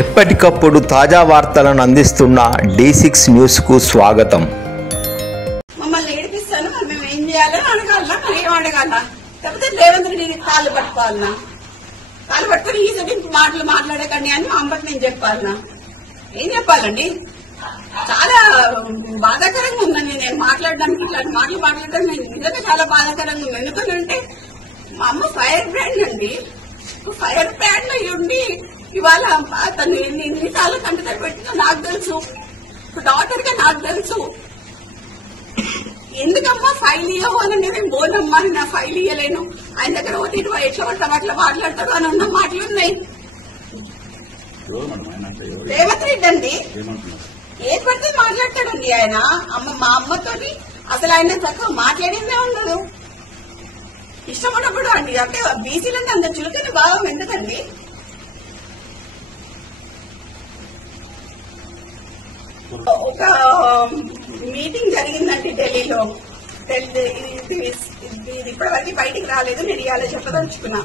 ఎప్పటికప్పుడు తాజా వార్తలను అందిస్తున్న D6 న్యూస్ కు స్వాగతం. మమ్మల్ని ఏడిపిస్తాను, మేము ఏం చేయాలో అడగాలనా, మరి ఏం అడగాలనా? లేకపోతే రేవంత్ రెడ్డి కాళ్ళు పట్టుకోవాలనా? కాళ్ళు పట్టుకుని ఈ సైడ్ మాటలు మాట్లాడకండి అని మా అమ్మకి నేను చెప్పాలనా? ఏం చెప్పాలండి? చాలా బాధాకరంగా ఉందండి నేను మాట్లాడడానికి, ఇట్లాంటి మాటలు మాట్లాడడం నిజంగా చాలా బాధాకరంగా ఉంది. ఎందుకంటే మా అమ్మ ఫైర్ బ్రాండ్ అండి, ఫైర్ బ్రాండ్ అయ్యి ఉండి ఇవాళ తను ఎన్నిసార్లు కంటతడి పెట్టిందో నాకు తెలుసు, డాక్టర్ గా నాకు తెలుసు. ఎందుకమ్మా ఫైల్ ఇవ్వవు అని నేను బోనమ్మా, నా ఫైల్ ఇవ్వలేను, ఆయన దగ్గర పోతే ఇటు ఎట్లా పడతాం అట్లా మాట్లాడతారు అని ఉన్న మాటలు ఉన్నాయి. రేవంత్ రెడ్డి అండి ఏది పడితే మాట్లాడతాడండి ఆయన. మా అమ్మతోని అసలు ఆయన చక్కగా మాట్లాడిందే ఉండదు. ఇష్టం ఉన్నప్పుడు అండి, అంటే బీసీలంటే అంత చులకని భావం ఎందుకండి? ఒక మీటింగ్ జరిగిందండి ఢిల్లీలో. ఇది ఇప్పటివరకు బయటికి రాలేదు, నేను ఇవాళ చెప్పదలుచుకున్నా.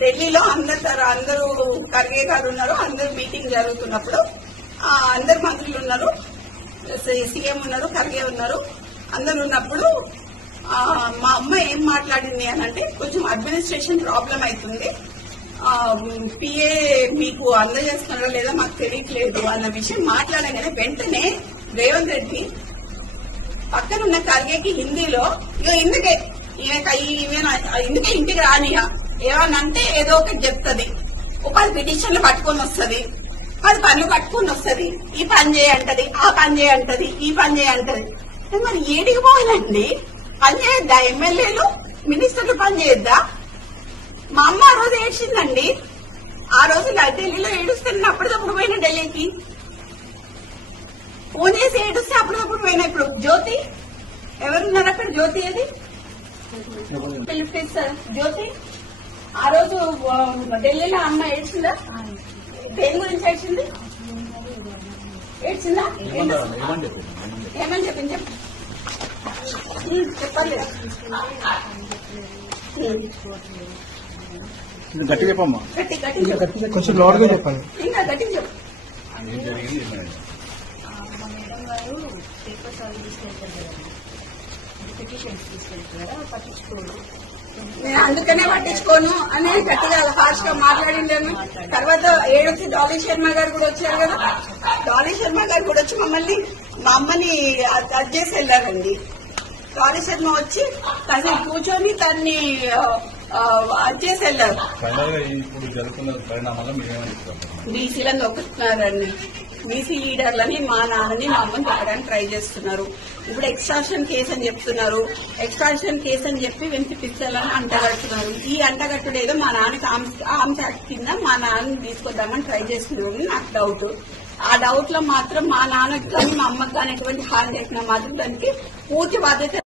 ఢిల్లీలో అందరూ ఖర్గే గారు ఉన్నారు, అందరూ మీటింగ్ జరుగుతున్నప్పుడు అందరు మంత్రులు ఉన్నారు, సీఎం ఉన్నారు, ఖర్గే ఉన్నారు, అందరు ఉన్నప్పుడు మా అమ్మ ఏం మాట్లాడింది అని అంటే, కొంచెం అడ్మినిస్ట్రేషన్ ప్రాబ్లం అవుతుంది, పిఏ మీకు అందజేస్తున్నారా లేదా మాకు తెలియట్లేదు అన్న విషయం మాట్లాడగానే వెంటనే రేవంత్ రెడ్డి పక్కనున్న ఖర్గేకి హిందీలో ఇందుకే ఇంటికి రానియా, ఏమనంటే ఏదో ఒకటి చెప్తుంది, ఒక 10 పిటిషన్లు పట్టుకొని వస్తుంది, 10 పనులు పట్టుకొని వస్తుంది, ఈ పని చేయంటది, ఆ పని చేయంటది, ఈ పని చేయంటది. మరి ఏడికి పోవాలండి? పని చేయొద్దా? ఎమ్మెల్యేలు మినిస్టర్లు పని చేయొద్దా? మా అమ్మ ఆ రోజు ఏడ్చిందండి. ఆ రోజు ఢిల్లీలో ఏడుస్తాను, అప్పటికప్పుడు పోయినా ఢిల్లీకి ఫోన్ చేసి ఏడుస్తే అప్పటికప్పుడు పోయినా. ఇప్పుడు జ్యోతి ఎవరున్నారు అక్కడ? జ్యోతి అది జ్యోతి ఆ రోజు ఢిల్లీలో అమ్మ ఏడ్చిందా? దేని గురించి ఏడ్చింది? ఏడ్చిందా? ఏమని చెప్పింది చెప్పండి. గట్టి చెప్పమ్మా, కొంచెం లోడ్గా చెప్పండి. ఇంకా గట్టి చెప్పు. మా మేడం గారు పేపర్ సాల్వ్ తీసుకెళ్తారు కదా, పిటిషన్స్ తీసుకెళ్తారు కదా, పట్టించుకోరు. నేను అందుకనే పట్టించుకోను అని గట్టిగా హార్ష్ గా మాట్లాడిందేమో. తర్వాత ఏడొచ్చి డాలీ శర్మ గారు కూడా వచ్చారు కదా, డాలీ శర్మ గారు కూడా వచ్చి మమ్మల్ని మా అమ్మని అది చేసి వెళ్ళారండి. డాలీ శర్మ వచ్చి కాసేపు కూర్చొని తన్ని అది చేసి వెళ్ళారు. బీసీలను నొక్కుతున్నారండి, బీసీ లీడర్లని మా నాన్నని మా అమ్మని చెప్పడానికి ట్రై చేస్తున్నారు. ఇప్పుడు ఎక్స్ట్రాక్షన్ కేసు అని చెప్తున్నారు, ఎక్స్ట్రాక్షన్ కేసు అని చెప్పి వెంటి పిచ్చలని అంటగడుతున్నారు. ఈ అంటగట్టుడు ఏదో మా నాన్నకి ఆర్మ్స్ యాక్ట్ కింద మా నాన్నని తీసుకొద్దామని ట్రై చేస్తున్నారు. నాకు డౌట్, ఆ డౌట్ లో మాత్రం మా నాన్నకి కానీ మా అమ్మకి కానీ ఎటువంటి హాని చేసినా మాత్రం దానికి పూర్తి బాధ్యత